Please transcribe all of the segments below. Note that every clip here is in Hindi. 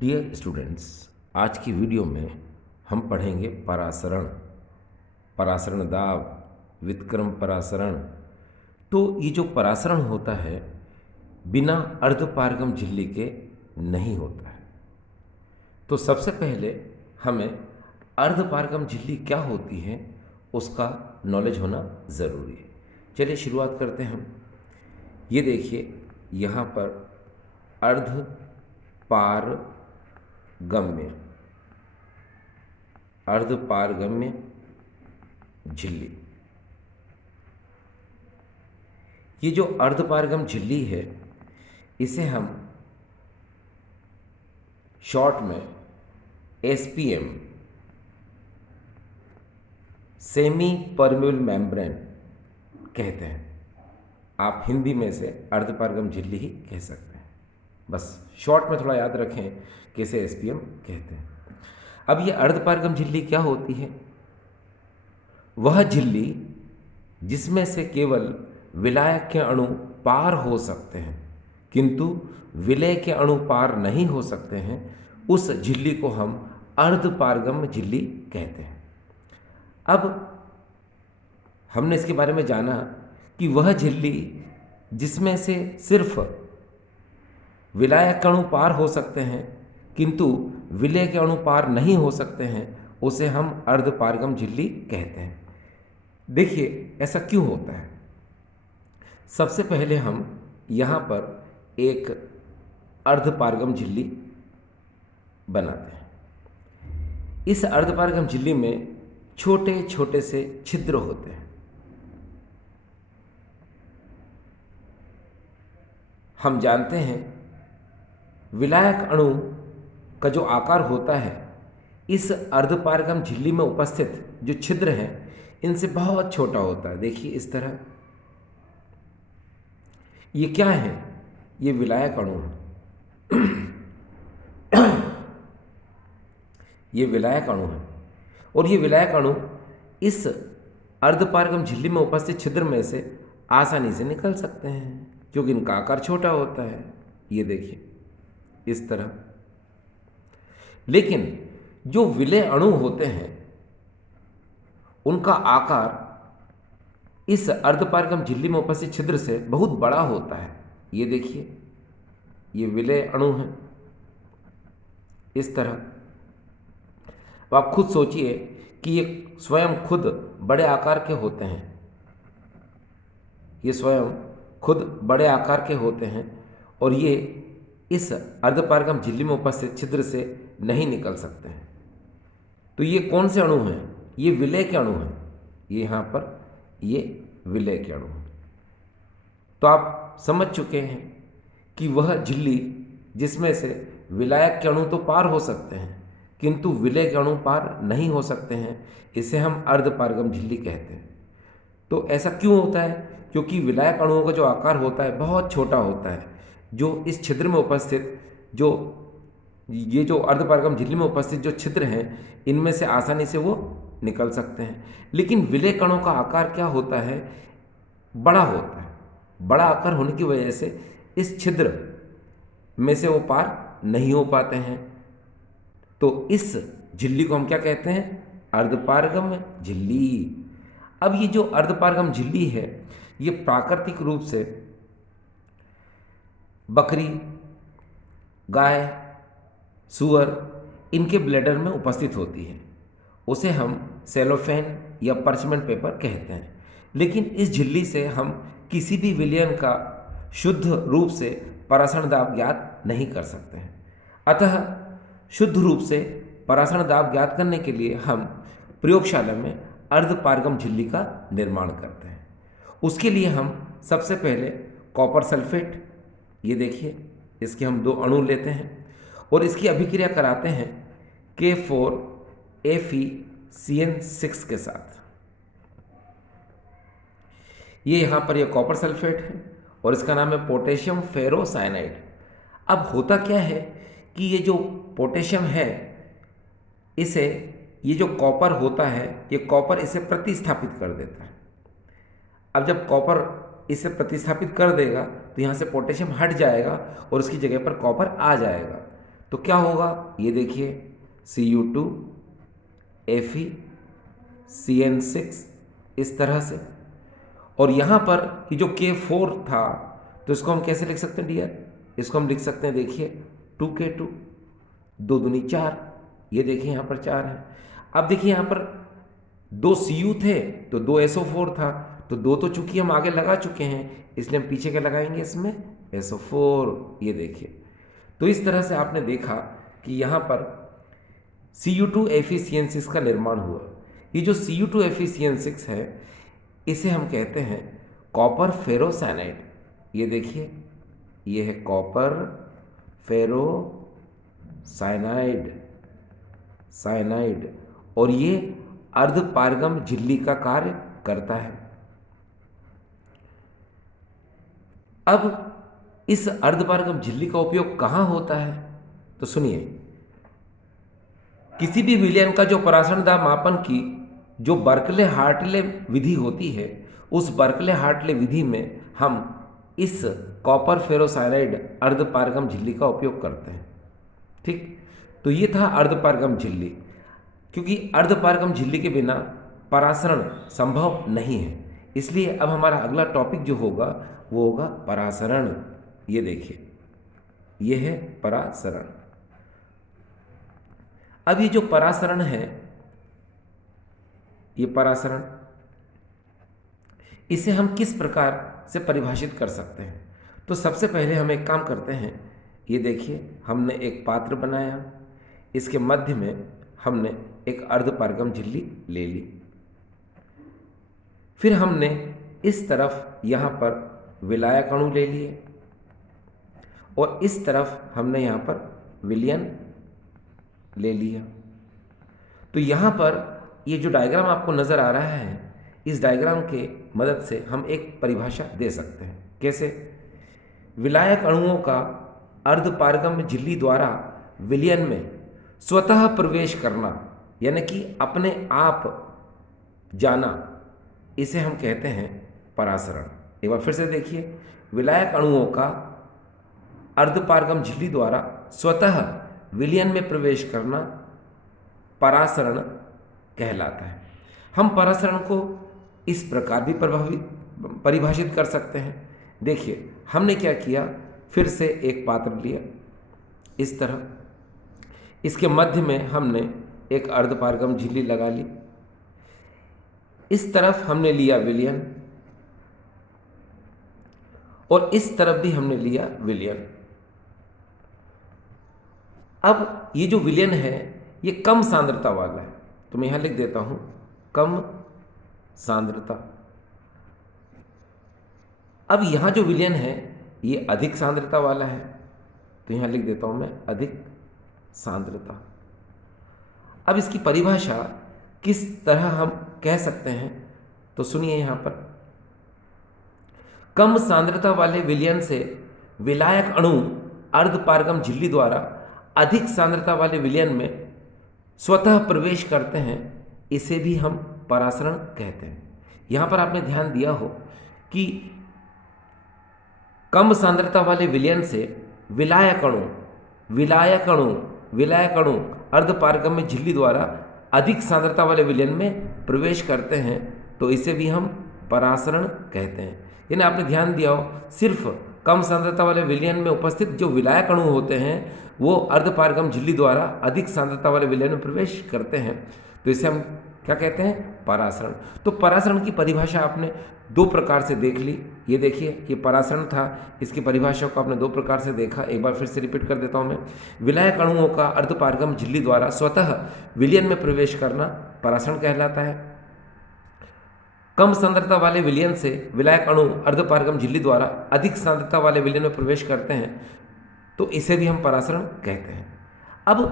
डियर स्टूडेंट्स, आज की वीडियो में हम पढ़ेंगे परासरण, परासरण दाब, व्युत्क्रम परासरण। तो ये जो परासरण होता है बिना अर्धपारगम झिल्ली के नहीं होता है। तो सबसे पहले हमें अर्धपारगम झिल्ली क्या होती है उसका नॉलेज होना ज़रूरी है। चलिए शुरुआत करते हैं हम। ये देखिए यहाँ पर अर्धपारगम्य, अर्धपारगम्य झिल्ली। ये जो अर्धपारगम झिल्ली है इसे हम शॉर्ट में एसपीएम, सेमी परमेबल मेम्ब्रेन कहते हैं। आप हिंदी में से अर्धपारगम झिल्ली ही कह सकते हैं, बस शॉर्ट में थोड़ा याद रखें कि इसे एसपीएम कहते हैं। अब ये अर्धपारगम झिल्ली क्या होती है? वह झिल्ली जिसमें से केवल विलायक के अणु पार हो सकते हैं किंतु विलय के अणु पार नहीं हो सकते हैं, उस झिल्ली को हम अर्धपारगम झिल्ली कहते हैं। अब हमने इसके बारे में जाना कि वह झिल्ली जिसमें से सिर्फ विलायक के अणु पार हो सकते हैं किंतु विलय के अणु पार नहीं हो सकते हैं, उसे हम अर्धपारगम झिल्ली कहते हैं। देखिए ऐसा क्यों होता है। सबसे पहले हम यहाँ पर एक अर्धपारगम झिल्ली बनाते हैं। इस अर्धपारगम झिल्ली में छोटे छोटे से छिद्र होते हैं। हम जानते हैं विलायक अणु का जो आकार होता है इस अर्धपारगम झिल्ली में उपस्थित जो छिद्र हैं इनसे बहुत छोटा होता है। देखिए इस तरह, ये क्या है? ये विलायक अणु है। ये विलायक अणु है और ये विलायक अणु इस अर्धपारगम झिल्ली में उपस्थित छिद्र में से आसानी से निकल सकते हैं क्योंकि इनका आकार छोटा होता है। ये देखिए इस तरह। लेकिन जो विलय अणु होते हैं उनका आकार इस अर्धपारगम झिल्ली में उपस्थित छिद्र से बहुत बड़ा होता है। ये देखिए ये विलय अणु है इस तरह। अब आप खुद सोचिए कि ये स्वयं खुद बड़े आकार के होते हैं, ये स्वयं खुद बड़े आकार के होते हैं और ये इस अर्धपारगम झिल्ली में उपस्थित छिद्र से नहीं निकल सकते हैं। तो ये कौन से अणु हैं? ये विलय के अणु हैं। ये यहाँ पर ये विलय के अणु हैं। तो आप समझ चुके हैं कि वह झिल्ली जिसमें से विलायक के अणु तो पार हो सकते हैं किंतु विलय के अणु पार नहीं हो सकते हैं, इसे हम अर्धपारगम झिल्ली कहते हैं। तो ऐसा क्यों होता है? क्योंकि विलायक अणुओं का जो आकार होता है बहुत छोटा होता है, जो इस छिद्र में उपस्थित ये जो अर्धपारगम झिल्ली में उपस्थित जो छिद्र हैं इनमें से आसानी से वो निकल सकते हैं। लेकिन विलय कणों का आकार क्या होता है? बड़ा होता है। बड़ा आकार होने की वजह से इस छिद्र में से वो पार नहीं हो पाते हैं। तो इस झिल्ली को हम क्या कहते हैं? अर्धपारगम झिल्ली। अब ये जो अर्धपारगम झिल्ली है ये प्राकृतिक रूप से बकरी, गाय, सूअर इनके ब्लैडर में उपस्थित होती है। उसे हम सेलोफेन या पर्चमेंट पेपर कहते हैं। लेकिन इस झिल्ली से हम किसी भी विलयन का शुद्ध रूप से परासरण दाब ज्ञात नहीं कर सकते हैं। अतः शुद्ध रूप से परासरण दाब ज्ञात करने के लिए हम प्रयोगशाला में अर्धपारगम झिल्ली का निर्माण करते हैं। उसके लिए हम सबसे पहले कॉपर सल्फेट, ये देखिए इसके हम 2 अणु लेते हैं और इसकी अभिक्रिया कराते हैं K4FeCN6 के साथ। ये यहाँ पर ये कॉपर सल्फेट है और इसका नाम है पोटेशियम फेरोसाइनाइड। अब होता क्या है कि ये जो पोटेशियम है इसे, ये जो कॉपर होता है ये कॉपर इसे प्रतिस्थापित कर देता है। अब जब कॉपर इसे प्रतिस्थापित कर देगा तो यहाँ से पोटेशियम हट जाएगा और उसकी जगह पर कॉपर आ जाएगा। तो क्या होगा, ये देखिए Cu2 FeCN6 इस तरह से। और यहाँ पर ये जो K4 था, तो इसको हम कैसे लिख सकते हैं डियर, इसको हम लिख सकते हैं, देखिए 2K2, 2 दूनी 4, ये देखिए यहाँ पर 4 है। अब देखिए यहाँ पर 2 Cu थे तो 2 SO4 था, तो 2 तो चूंकि हम आगे लगा चुके हैं, इसलिए हम पीछे क्या लगाएंगे इसमें, SO4, ये देखिए। तो इस तरह से आपने देखा कि यहाँ पर Cu2 FeCN6 का निर्माण हुआ। ये जो Cu2 FeCN6 है, इसे हम कहते हैं कॉपर फेरोसाइनाइड। ये देखिए, ये है कॉपर फेरोसाइनाइड, और ये अर्धपारगम झिल्ली का कार्य करता है। अब इस अर्धपारगम झिल्ली का उपयोग कहाँ होता है, तो सुनिए, किसी भी विलयन का जो परासरण दाब मापन की जो बर्कले हार्टले विधि होती है, उस बर्कले हार्टले विधि में हम इस कॉपर फेरोसाइनाइड अर्धपारगम झिल्ली का उपयोग करते हैं। ठीक, तो ये था अर्धपारगम झिल्ली। क्योंकि अर्धपारगम झिल्ली के बिना परासरण संभव नहीं है, इसलिए अब हमारा अगला टॉपिक जो होगा वो होगा परासरण। ये देखिए, ये है परासरण। अब ये जो परासरण है, ये परासरण, इसे हम किस प्रकार से परिभाषित कर सकते हैं। तो सबसे पहले हम एक काम करते हैं, ये देखिए, हमने एक पात्र बनाया, इसके मध्य में हमने एक अर्धपारगम झिल्ली ले ली, फिर हमने इस तरफ यहाँ पर विलायक अणु ले लिए, और इस तरफ हमने यहाँ पर विलयन ले लिया। तो यहाँ पर ये जो डायग्राम आपको नज़र आ रहा है, इस डायग्राम के मदद से हम एक परिभाषा दे सकते हैं। कैसे, विलायक अणुओं का अर्धपारगम झिल्ली द्वारा विलयन में स्वतः प्रवेश करना, यानी कि अपने आप जाना, इसे हम कहते हैं परासरण। एक बार फिर से देखिए, विलायक अणुओं का अर्धपारगम झिल्ली द्वारा स्वतः विलयन में प्रवेश करना परासरण कहलाता है। हम परासरण को इस प्रकार भी परिभाषित कर सकते हैं। देखिए, हमने क्या किया, फिर से एक पात्र लिया इस तरह, इसके मध्य में हमने एक अर्धपारगम झिल्ली लगा ली, इस तरफ हमने लिया विलयन, और इस तरफ भी हमने लिया विलयन। अब ये जो विलयन है, ये कम सांद्रता वाला है, तो मैं यहां लिख देता हूं कम सांद्रता। अब यहां जो विलयन है, ये अधिक सांद्रता वाला है, तो यहां लिख देता हूं मैं अधिक सांद्रता। अब इसकी परिभाषा किस तरह हम कह सकते हैं, तो सुनिए, यहां पर कम सांद्रता वाले विलयन से विलायक अणु अर्धपारगम झिल्ली द्वारा अधिक सांद्रता वाले विलयन में स्वतः प्रवेश करते हैं, इसे भी हम परासरण कहते हैं। यहां पर आपने ध्यान दिया हो कि कम सांद्रता वाले विलयन से विलायक अणु अर्धपारगम में झिल्ली द्वारा अधिक सांद्रता वाले विलयन में प्रवेश करते हैं, तो इसे भी हम परासरण कहते हैं। यानी आपने ध्यान दिया हो, सिर्फ कम सांद्रता वाले विलयन में उपस्थित जो विलायक अणु होते हैं, वो अर्धपारगम झिल्ली द्वारा अधिक सांद्रता वाले विलयन में प्रवेश करते हैं, तो इसे हम क्या कहते हैं, परासरण। तो परासरण की परिभाषा आपने दो प्रकार से देख ली। ये देखिए, ये परासरण था, इसकी परिभाषा को आपने दो प्रकार से देखा। एक बार फिर से रिपीट कर देता हूं मैं। विलायक अणुओं का अर्धपारगम झिल्ली द्वारा स्वतः विलयन में प्रवेश करना परासरण कहलाता है। कम सांद्रता वाले विलयन से विलायक अणु अर्धपारगम झिल्ली द्वारा अधिक सांद्रता वाले विलयन में प्रवेश करते हैं, तो इसे भी हम परासरण कहते हैं। अब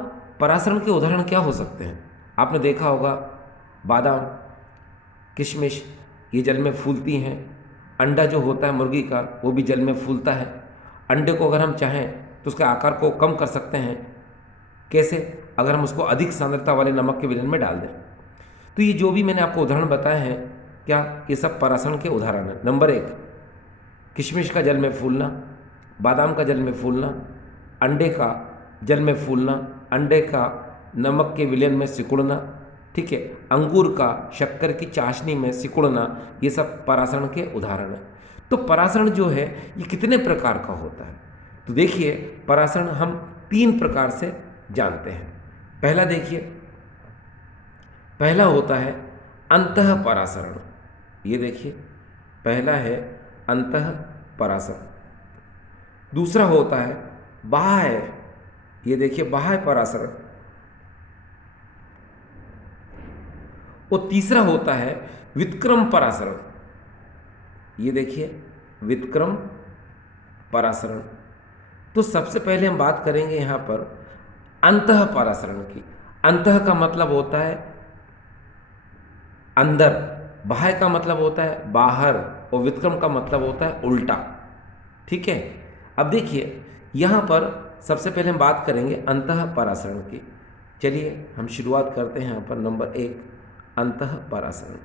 परासरण के उदाहरण क्या हो सकते हैं? आपने देखा होगा, बादाम, किशमिश, ये जल में फूलती हैं। अंडा जो होता है मुर्गी का, वो भी जल में फूलता है। अंडे को अगर हम चाहें तो उसके आकार को कम कर सकते हैं। कैसे? अगर हम उसको अधिक सांद्रता वाले नमक के विलयन में डाल दें। तो ये जो भी मैंने आपको उदाहरण बताए हैं, क्या ये सब परासरण के उदाहरण हैं। नंबर 1, किशमिश का जल में फूलना, बादाम का जल में फूलना, अंडे का जल में फूलना, अंडे का नमक के विलयन में सिकुड़ना, ठीक है, अंगूर का शक्कर की चाशनी में सिकुड़ना, ये सब परासरण के उदाहरण हैं। तो परासरण जो है ये कितने प्रकार का होता है? तो देखिए, परासरण हम 3 प्रकार से जानते हैं। पहला देखिए, पहला होता है अंतः परासरण। ये देखिए, पहला है अंतः परासरण। दूसरा होता है बाह्य, ये देखिए बाह्य परासरण। और तीसरा होता है व्युत्क्रम परासरण। ये देखिए व्युत्क्रम परासरण। तो सबसे पहले हम बात करेंगे यहाँ पर अंतः परासरण की। अंतः का मतलब होता है अंदर, बाह्य का मतलब होता है बाहर, और व्युत्क्रम का मतलब होता है उल्टा। ठीक है, अब देखिए यहाँ पर सबसे पहले हम बात करेंगे अंतः परासरण की। चलिए हम शुरुआत करते हैं यहाँ पर नंबर 1, अंतः परासरण।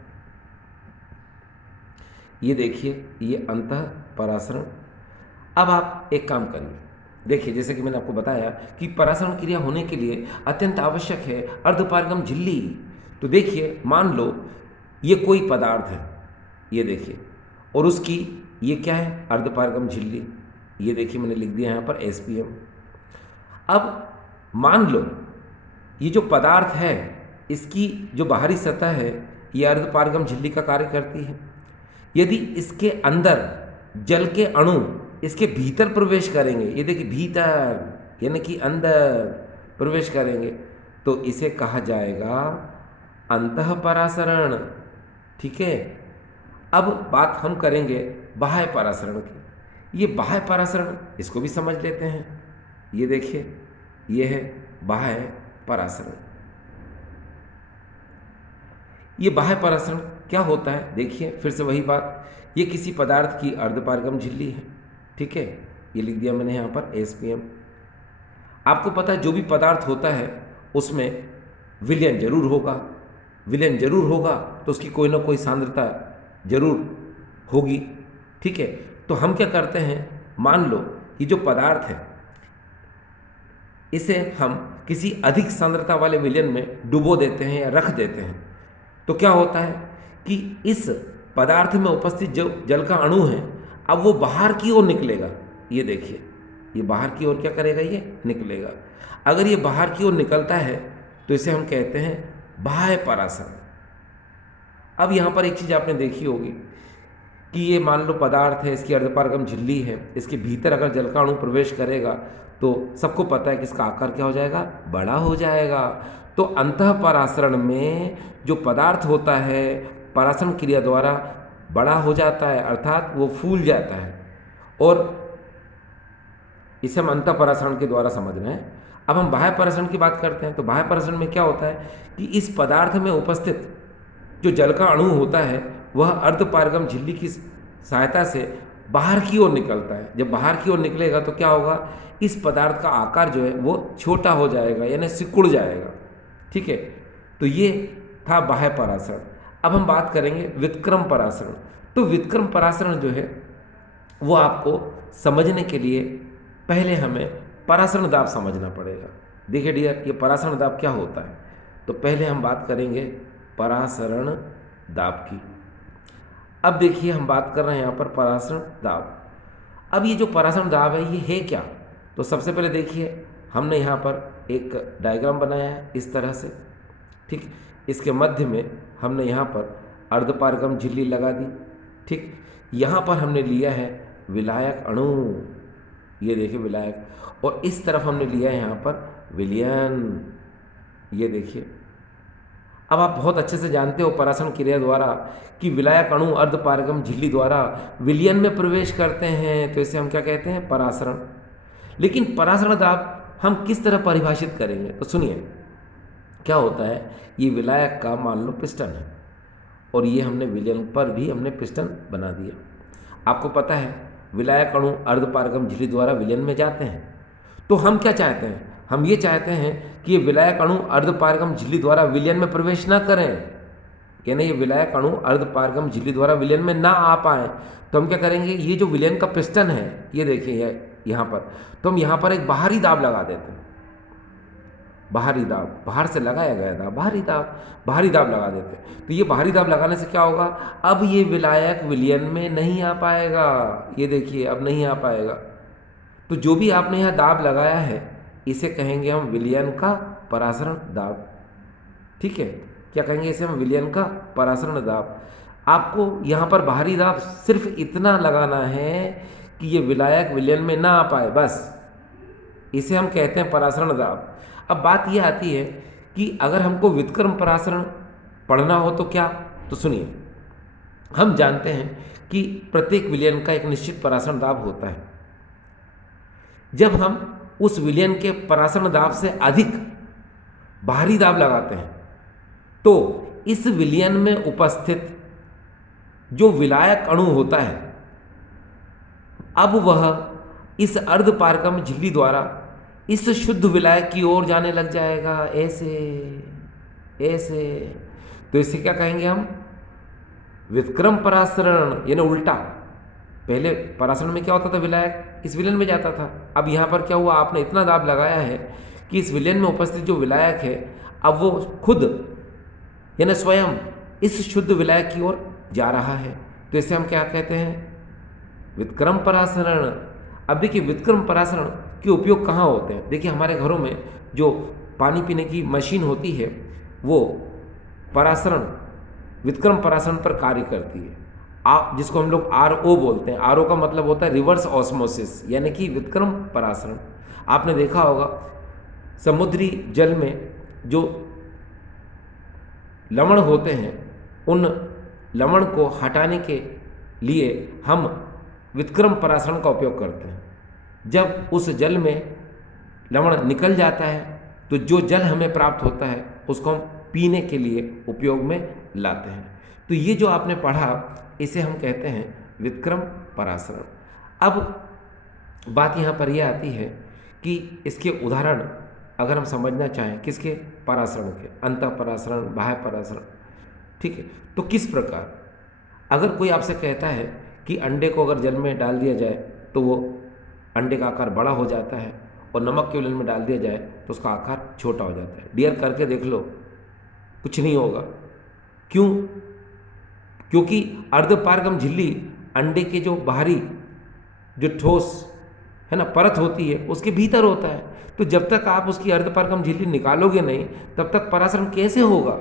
ये देखिए, ये अंतः परासरण। अब आप एक काम करिए, देखिए जैसे कि मैंने आपको बताया कि परासरण क्रिया होने के लिए अत्यंत आवश्यक है अर्धपारगम झिल्ली। तो देखिए, मान लो ये कोई पदार्थ है, ये देखिए, और उसकी ये क्या है, अर्धपारगम झिल्ली। ये देखिए मैंने लिख दिया यहाँ पर SPM। अब मान लो ये जो पदार्थ है, इसकी जो बाहरी सतह है ये अर्धपारगम झिल्ली का कार्य करती है। यदि इसके अंदर जल के अणु इसके भीतर प्रवेश करेंगे, ये देखिए भीतर यानी कि अंदर प्रवेश करेंगे, तो इसे कहा जाएगा अंतः परासरण। ठीक है, अब बात हम करेंगे बाह्य परासरण की। ये बाह्य परासरण, इसको भी समझ लेते हैं। ये देखिए, ये है बाह्य परासरण। ये बाह्य परासरण क्या होता है? देखिए फिर से वही बात, ये किसी पदार्थ की अर्धपारगम झिल्ली है। ठीक है, ये लिख दिया मैंने यहाँ पर SPM। आपको पता है जो भी पदार्थ होता है उसमें विलयन जरूर होगा, विलयन जरूर होगा तो उसकी कोई ना कोई सांद्रता जरूर होगी। ठीक है, तो हम क्या करते हैं, मान लो ये जो पदार्थ है इसे हम किसी अधिक सांद्रता वाले विलयन में डुबो देते हैं या रख देते हैं, तो क्या होता है कि इस पदार्थ में उपस्थित जो जल का अणु है अब वो बाहर की ओर निकलेगा। ये देखिए, ये बाहर की ओर क्या करेगा, ये निकलेगा। अगर ये बाहर की ओर निकलता है तो इसे हम कहते हैं बाह्य परासरण। अब यहाँ पर एक चीज़ आपने देखी होगी कि ये मान लो पदार्थ है, इसकी अर्धपारगम झिल्ली है, इसके भीतर अगर जल का अणु प्रवेश करेगा तो सबको पता है कि इसका आकार क्या हो जाएगा, बड़ा हो जाएगा। तो अंतः परासरण में जो पदार्थ होता है परासरण क्रिया द्वारा बड़ा हो जाता है, अर्थात वो फूल जाता है, और इसे हम अंतः परासरण के द्वारा समझ रहे हैं। अब हम बाह्य परासरण की बात करते हैं। तो बाह्य परासरण में क्या होता है कि इस पदार्थ में उपस्थित जो जल का अणु होता है वह अर्धपारगम झिल्ली की सहायता से बाहर की ओर निकलता है। जब बाहर की ओर निकलेगा तो क्या होगा, इस पदार्थ का आकार जो है वो छोटा हो जाएगा, यानी सिकुड़ जाएगा। ठीक है, तो ये था बाह्य परासरण। अब हम बात करेंगे व्युत्क्रम परासरण। तो व्युत्क्रम परासरण जो है वो आपको समझने के लिए पहले हमें परासरण दाब समझना पड़ेगा। देखिए डियर, ये परासरण दाब क्या होता है, तो पहले हम बात करेंगे परासरण दाब की। अब देखिए हम बात कर रहे हैं यहाँ पर परासरण दाब। अब ये जो परासरण दाब है ये है क्या, तो सबसे पहले देखिए हमने यहाँ पर एक डायग्राम बनाया है इस तरह से। ठीक, इसके मध्य में हमने यहाँ पर अर्धपारगम झिल्ली लगा दी। ठीक, यहाँ पर हमने लिया है विलायक अणु, ये देखिए विलायक, और इस तरफ हमने लिया है यहाँ पर विलयन। ये देखिए, अब आप बहुत अच्छे से जानते हो परासरण क्रिया द्वारा कि विलायक अणु अर्धपारगम झिल्ली द्वारा विलयन में प्रवेश करते हैं, तो इसे हम क्या कहते हैं, परासरण। लेकिन परासरण दाब हम किस तरह परिभाषित करेंगे, तो सुनिए क्या होता है। ये विलायक का मान लो पिस्टन है और ये हमने विलयन पर भी हमने पिस्टन बना दिया। आपको पता है विलायक अणु अर्धपारगम झिल्ली द्वारा विलयन में जाते हैं, तो हम क्या चाहते हैं, हम ये चाहते हैं कि ये विलायक अणु अर्धपारगम झिल्ली द्वारा विलयन में प्रवेश ना करें, यानी ये विलायक अणु अर्धपारगम झिल्ली द्वारा विलयन में ना आ पाए। तो हम क्या करेंगे, ये जो विलयन का पिस्टन है, ये देखिए यहाँ पर, तो हम यहाँ पर एक बाहरी दाब लगा देते हैं। बाहरी दाब, बाहर से लगाया गया दाब, बाहरी दाब लगा देते हैं। तो ये बाहरी दाब लगाने से क्या होगा, अब ये विलायक विलयन में नहीं आ पाएगा। ये देखिए अब नहीं आ पाएगा। तो जो भी आपने यहाँ दाब लगाया है इसे कहेंगे हम विलयन का परासरण दाब। ठीक है, क्या कहेंगे इसे हम, विलयन का परासरण दाब। आपको यहाँ पर बाहरी दाब सिर्फ इतना लगाना है कि ये विलायक विलयन में ना आ पाए, बस इसे हम कहते हैं परासरण दाब। अब बात यह आती है कि अगर हमको व्युत्क्रम परासरण पढ़ना हो तो क्या, तो सुनिए, हम जानते हैं कि प्रत्येक विलयन का एक निश्चित परासरण दाब होता है। जब हम उस विलयन के परासरण दाब से अधिक बाहरी दाब लगाते हैं तो इस विलयन में उपस्थित जो विलायक अणु होता है अब वह इस अर्धपारगम झिल्ली द्वारा इस शुद्ध विलायक की ओर जाने लग जाएगा, ऐसे ऐसे। तो इसे क्या कहेंगे हम, व्युत्क्रम परासरण, यानी उल्टा। पहले परासरण में क्या होता था, विलायक इस विलयन में जाता था। अब यहाँ पर क्या हुआ, आपने इतना दाब लगाया है कि इस विलयन में उपस्थित जो विलायक है अब वो खुद यानी स्वयं इस शुद्ध विलायक की ओर जा रहा है। तो इसे हम क्या कहते हैं, व्युत्क्रम परासरण। अब देखिए व्युत्क्रम परासरण के उपयोग कहाँ होते हैं। देखिए हमारे घरों में जो पानी पीने की मशीन होती है वो परासरण, व्युत्क्रम परासरण पर कार्य करती है। जिसको हम लोग RO बोलते हैं। RO का मतलब होता है रिवर्स ऑस्मोसिस, यानी कि व्युत्क्रम परासरण। आपने देखा होगा समुद्री जल में जो लवण होते हैं उन लवण को हटाने के लिए हम व्युत्क्रम परासरण का उपयोग करते हैं। जब उस जल में लवण निकल जाता है तो जो जल हमें प्राप्त होता है उसको हम पीने के लिए उपयोग में लाते हैं। तो ये जो आपने पढ़ा इसे हम कहते हैं व्युत्क्रम परासरण। अब बात यहाँ पर यह आती है कि इसके उदाहरण अगर हम समझना चाहें किसके, परासरण के, अंतः परासरण, बाह्य परासरण। ठीक है, तो किस प्रकार, अगर कोई आपसे कहता है कि अंडे को अगर जल में डाल दिया जाए तो वो अंडे का आकार बड़ा हो जाता है और नमक के विलयन में डाल दिया जाए तो उसका आकार छोटा हो जाता है। डियर करके देख लो, कुछ नहीं होगा। क्यों? क्योंकि अर्धपारगम झिल्ली अंडे के जो बाहरी जो ठोस है ना परत होती है उसके भीतर होता है। तो जब तक आप उसकी अर्धपारगम झिल्ली निकालोगे नहीं तब तक परासरण कैसे होगा।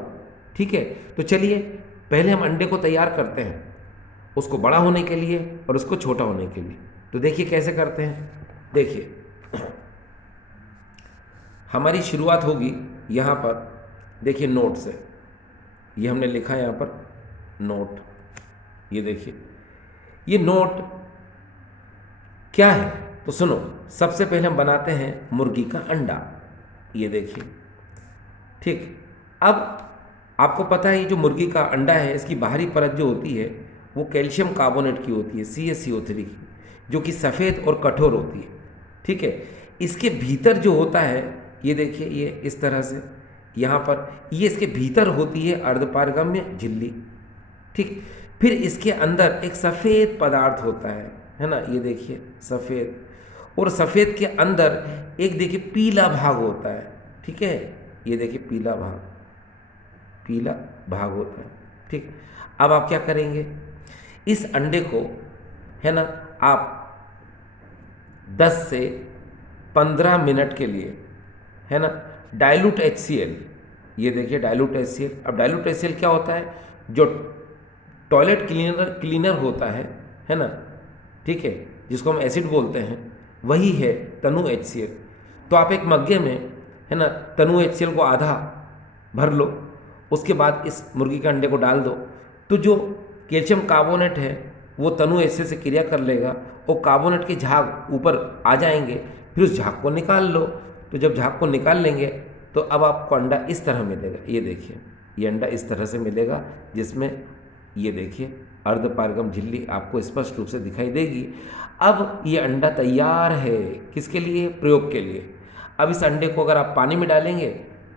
ठीक है, तो चलिए पहले हम अंडे को तैयार करते हैं, उसको बड़ा होने के लिए और उसको छोटा होने के लिए। तो देखिए कैसे करते हैं। देखिए हमारी शुरुआत होगी यहाँ पर, देखिए नोट से। ये हमने लिखा है यहाँ पर नोट। ये देखिए ये नोट क्या है, तो सुनो। सबसे पहले हम बनाते हैं मुर्गी का अंडा। ये देखिए, ठीक। अब आपको पता है ये जो मुर्गी का अंडा है इसकी बाहरी परत जो होती है वो कैल्शियम कार्बोनेट की होती है, CaCO3 की, जो कि सफ़ेद और कठोर होती है। ठीक है, इसके भीतर जो होता है ये देखिए, ये इस तरह से यहाँ पर ये इसके भीतर होती है अर्धपारगम्य झिल्ली। ठीक, फिर इसके अंदर एक सफ़ेद पदार्थ होता है ना, ये देखिए सफ़ेद, और सफ़ेद के अंदर एक देखिए पीला भाग होता है। ठीक है, ये देखिए पीला भाग होता है। ठीक, अब आप क्या करेंगे, इस अंडे को है ना आप 10 से 15 मिनट के लिए है ना डाइल्यूट HCl, ये देखिए डाइल्यूट HCl। अब डाइल्यूट HCl क्या होता है, जो टॉयलेट क्लीनर होता है ना, ठीक है, जिसको हम एसिड बोलते हैं, वही है तनु HCl। तो आप एक मग्गे में है ना तनु HCl को आधा भर लो, उसके बाद इस मुर्गी के अंडे को डाल दो, तो जो कैल्शियम कार्बोनेट है वो तनु HCl से क्रिया कर लेगा और कार्बोनेट के झाग ऊपर आ जाएंगे। फिर उस झाग को निकाल लो। तो जब झाग को निकाल लेंगे तो अब आपको अंडा इस तरह मिलेगा। ये देखिए ये अंडा इस तरह से मिलेगा, जिसमें ये देखिए अर्धपारगम झिल्ली आपको स्पष्ट रूप से दिखाई देगी। अब ये अंडा तैयार है किसके लिए, प्रयोग के लिए। अब इस अंडे को अगर आप पानी में डालेंगे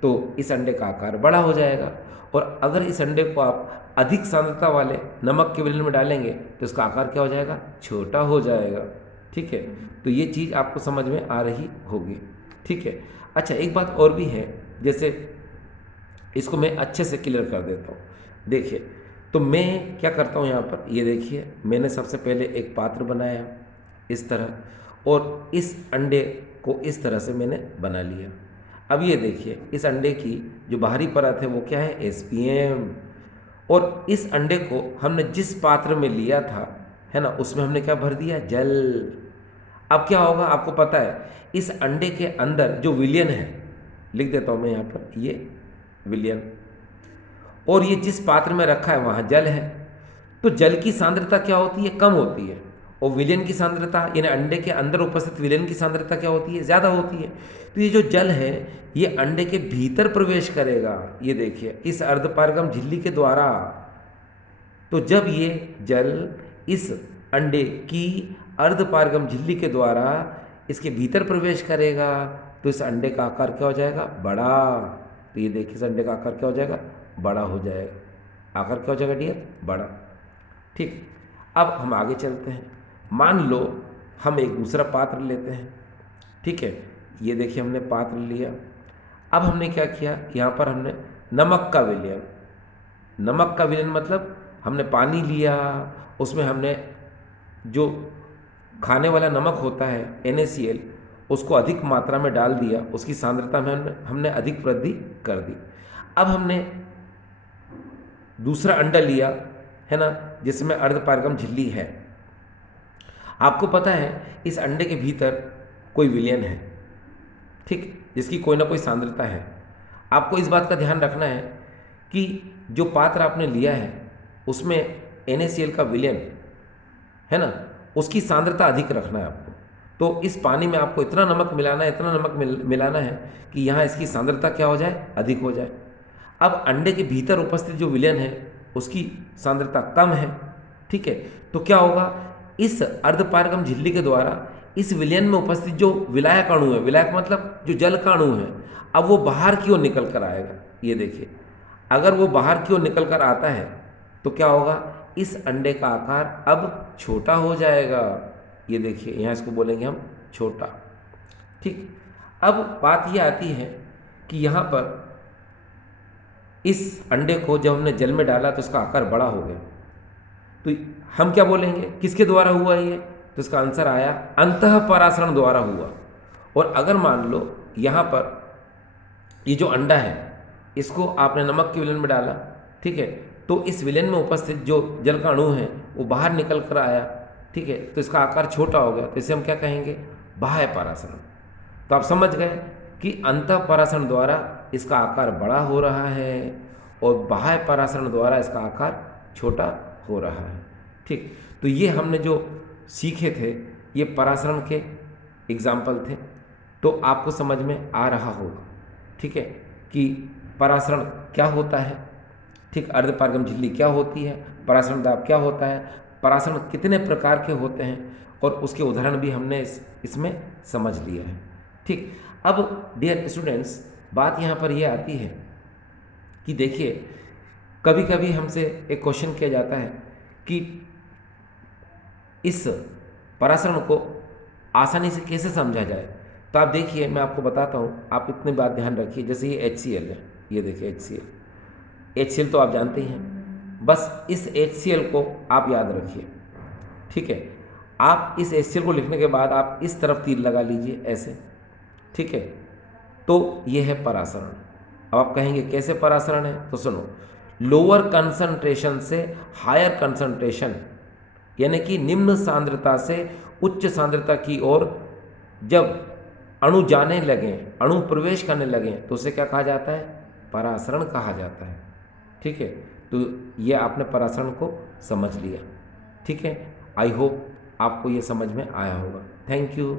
तो इस अंडे का आकार बड़ा हो जाएगा, और अगर इस अंडे को आप अधिक सांद्रता वाले नमक के विलयन में डालेंगे तो इसका आकार क्या हो जाएगा, छोटा हो जाएगा। ठीक है, तो ये चीज़ आपको समझ में आ रही होगी। ठीक है, अच्छा एक बात और भी है जैसे इसको मैं अच्छे से क्लियर कर देता हूँ। देखिए, तो मैं क्या करता हूँ यहाँ पर, ये देखिए मैंने सबसे पहले एक पात्र बनाया इस तरह, और इस अंडे को इस तरह से मैंने बना लिया। अब ये देखिए, इस अंडे की जो बाहरी परत है वो क्या है, एसपीएम। और इस अंडे को हमने जिस पात्र में लिया था, है ना, उसमें हमने क्या भर दिया, जल। अब क्या होगा आपको पता है, इस अंडे के अंदर जो विलयन है, लिख देता हूँ मैं यहाँ पर, ये विलयन, और ये जिस पात्र में रखा है वहाँ जल है। तो जल की सांद्रता क्या होती है, कम होती है, और विलयन की सांद्रता यानी अंडे के अंदर उपस्थित विलयन की सांद्रता क्या होती है, ज़्यादा होती है। तो ये जो जल है ये अंडे के भीतर प्रवेश करेगा, ये देखिए इस अर्धपारगम झिल्ली के द्वारा। तो जब ये जल इस अंडे की अर्धपारगम झिल्ली के द्वारा इसके भीतर प्रवेश करेगा तो इस अंडे का आकार क्या हो जाएगा, बड़ा। तो ये देखिए इस अंडे का आकार क्या हो जाएगा, बड़ा हो जाएगा। आकार क्या हो जाएगा डियर, बड़ा। ठीक, अब हम आगे चलते हैं। मान लो हम एक दूसरा पात्र लेते हैं, ठीक है। ये देखिए हमने पात्र लिया। अब हमने क्या किया, यहाँ पर हमने नमक का विलयन, नमक का विलयन मतलब हमने पानी लिया, उसमें हमने जो खाने वाला नमक होता है NaCl, उसको अधिक मात्रा में डाल दिया, उसकी सांद्रता में हमने अधिक वृद्धि कर दी। अब हमने दूसरा अंडा लिया, है ना, जिसमें अर्धपारगम झिल्ली है। आपको पता है इस अंडे के भीतर कोई विलयन है, ठीक, जिसकी कोई ना कोई सांद्रता है। आपको इस बात का ध्यान रखना है कि जो पात्र आपने लिया है उसमें NaCl का विलयन है ना, उसकी सांद्रता अधिक रखना है आपको। तो इस पानी में आपको इतना नमक मिलाना है, इतना नमक मिलाना है कि यहाँ इसकी सांद्रता क्या हो जाए, अधिक हो जाए। अब अंडे के भीतर उपस्थित जो विलयन है उसकी सांद्रता कम है, ठीक है। तो क्या होगा, इस अर्धपारगम झिल्ली के द्वारा इस विलयन में उपस्थित जो विलायक अणु है, विलायक मतलब जो जल का अणु है, अब वो बाहर की ओर निकल कर आएगा। ये देखिए, अगर वो बाहर की ओर निकल कर आता है तो क्या होगा, इस अंडे का आकार अब छोटा हो जाएगा। ये देखिए यहाँ इसको बोलेंगे हम छोटा, ठीक। अब बात ये आती है कि यहाँ पर इस अंडे को जब हमने जल में डाला तो इसका आकार बड़ा हो गया। तो हम क्या बोलेंगे, किसके द्वारा हुआ ये, तो इसका आंसर आया अंतः परासरण द्वारा हुआ। और अगर मान लो यहाँ पर ये जो अंडा है इसको आपने नमक के विलयन में डाला, ठीक है, तो इस विलयन में उपस्थित जो जल का अणु है वो बाहर निकल कर आया, ठीक है, तो इसका आकार छोटा हो गया। तो इसे हम क्या कहेंगे, बाह्य परासरण। तो आप समझ गए कि अंतः परासरण द्वारा इसका आकार बड़ा हो रहा है और बाह्य परासरण द्वारा इसका आकार छोटा हो रहा है, ठीक। तो ये हमने जो सीखे थे ये परासरण के एग्जाम्पल थे। तो आपको समझ में आ रहा होगा, ठीक है, कि परासरण क्या होता है, ठीक, अर्धपारगम झिल्ली क्या होती है, परासरण दाब क्या होता है, परासरण कितने प्रकार के होते हैं, और उसके उदाहरण भी हमने इसमें समझ लिया है, ठीक। अब डियर स्टूडेंट्स, बात यहाँ पर यह आती है कि देखिए कभी कभी हमसे एक क्वेश्चन किया जाता है कि इस परासरण को आसानी से कैसे समझा जाए। तो आप देखिए मैं आपको बताता हूँ, आप इतनी बात ध्यान रखिए। जैसे ये HCl है, ये देखिए HCl तो आप जानते ही हैं। बस इस HCl को आप याद रखिए, ठीक है। आप इस HCl को लिखने के बाद आप इस तरफ तीर लगा लीजिए ऐसे, ठीक है। तो ये है परासरण। अब आप कहेंगे कैसे परासरण है, तो सुनो, लोअर कंसंट्रेशन से हायर कंसंट्रेशन, यानी कि निम्न सांद्रता से उच्च सांद्रता की ओर जब अणु जाने लगें, अणु प्रवेश करने लगें, तो उसे क्या कहा जाता है, परासरण कहा जाता है, ठीक है। तो ये आपने परासरण को समझ लिया, ठीक है। आई होप आपको ये समझ में आया होगा। Thank you.